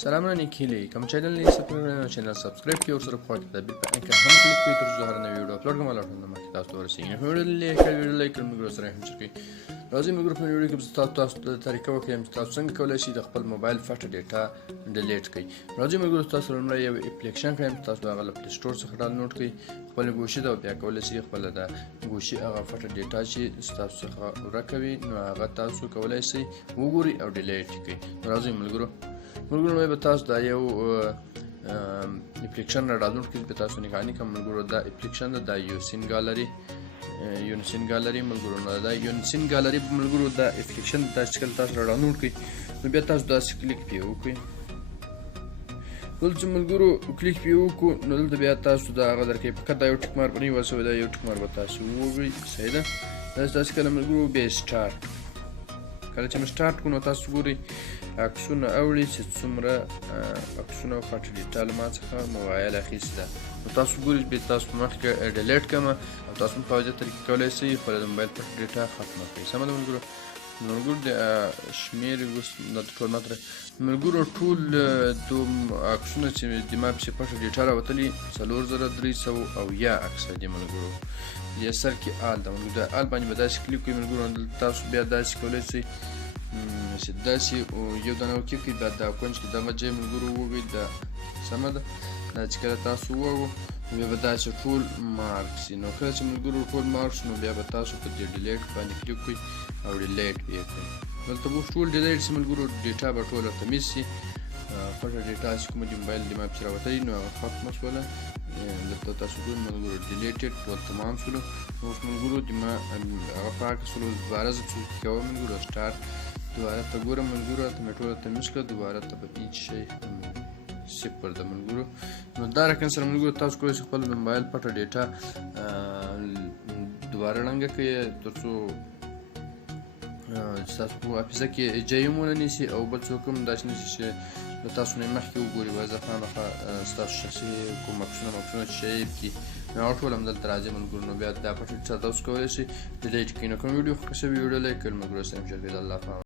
سلامونه نیکیلی کوم چینل نه سبسکرایب چینل سبسکرایب کی اور سره پاک د بیل په انکر هم کلیک کوئ تر څو هر نوې ویډیو اپلوډ کوم لاټونه مخکې تاسو ته ورسیږي ویډیو لایک کړئ موږ سره هم شریک راځي موږ په ویډیو کې تاسو ته طریقه وکړم تاسو څنګه کولای شئ د خپل موبایل فټ ډیټا ډیلیټ کړئ راځي موږ تاسو لپاره یو اپلیکیشن کړم تاسو هغه له پلی سٹور څخه ډاونلوډ کړئ خپل ګوشي دا بیا کولای شئ خپل د ګوشي هغه فټ ډیټا چې تاسو څخه ورکوي نو هغه تاسو کولای شئ وګورئ او ډیلیټ کړئ راځي ملګرو به تاسو دا یو اپلیکیشن را ډاونلوډ کړئ په تاسو نگرانی کوم ملګرو دا اپلیکیشن دا یونسین ګالری ملګرو نه دا یونسین ګالری ملګرو دا اپلیکیشن تاسو کله تاسو را ډاونلوډ کړئ نو بیا تاسو دا کلیک پی وکړئ ولڅ ملګرو کلیک پی وکړو نو دلته بیا تاسو دا هغه درکې په کده یو ټک مار باندې وسو دا یو ټک مار به تاسو وګورئ صحیح ده تاسو کله ملګرو به سٹارټ کله چې سٹارټ کو نو تاسو ګورئ عکسونه اوړي چې څومره عکسونه او فټ ډیټا له ما څخه موبایل اخیسته نو تاسو ګورئ به تاسو مخکې ډیلیټ کړم او تاسو په دې طریقې کولای شئ خپل موبایل فټ ډیټا ختمه کړئ سم ده ملګرو د شمیر د ټول ماتره ملګرو ټول د عکسونه چې د ما په فټ ډیټا راوتلي 4300 او یا عکس دي ملګرو یا سر کې آل ده ملګرو د آل باندې به داسې کلیک کوئ ملګرو تاسو بیا داسې کولای شئ چې داسې یو دانه وکلیک کړئ بیا دا کونج کې دغه ځای ملګرو ووهئ دا سمه ده دا چې کله تاسو ووهو بیا به داسې ټول مارک شي نو کله چې ملګرو ټول مارک شي نو بیا به تاسو په دې ډیلیټ باندې کلیک کړئ او ډیلیټ به یې کړئ دلته به ټول ډیلیټ شي ملګرو ډیټا به ټوله ورته میس شي پټه ډیټا چې کومه د موبایل د ما پسې راوتلي نو هغه ختمه شوله دلته تاسو ګورئ ملګرو ډیلیټډ ټول تمام شولو نو اوس ملګرو د ما هغه پاکه شولو دوباره زه څه کوم ملګرو سټارټ دوباره ته ګورم ملګرو ته مې ټوله ته میس کړه دوباره ته به هیڅ شی صفر ده ملګرو نو دا رقم سره ملګرو تاسو کولی شئ خپل موبایل پټه ډیټا دوباره ړنګه کړئ تر څو ستاسو په حافظه کې ځای هم ونه نیسي او بل څوک هم داسې نه شي چې له تاسو نه مخکې وګوري واضح خامخا ستاسو شخصي کوم عکسونه چې شیر کړي نو هغه ټول همدلته راځي ملګرو نو بیا دا پټه ډیټا تاسو کولی شئ ډیلیټ کړئ نو کوم ویډیو خوښه شوې ویډیو لایک کړئ ملګرو سره هم شریک کړئ الله حافظ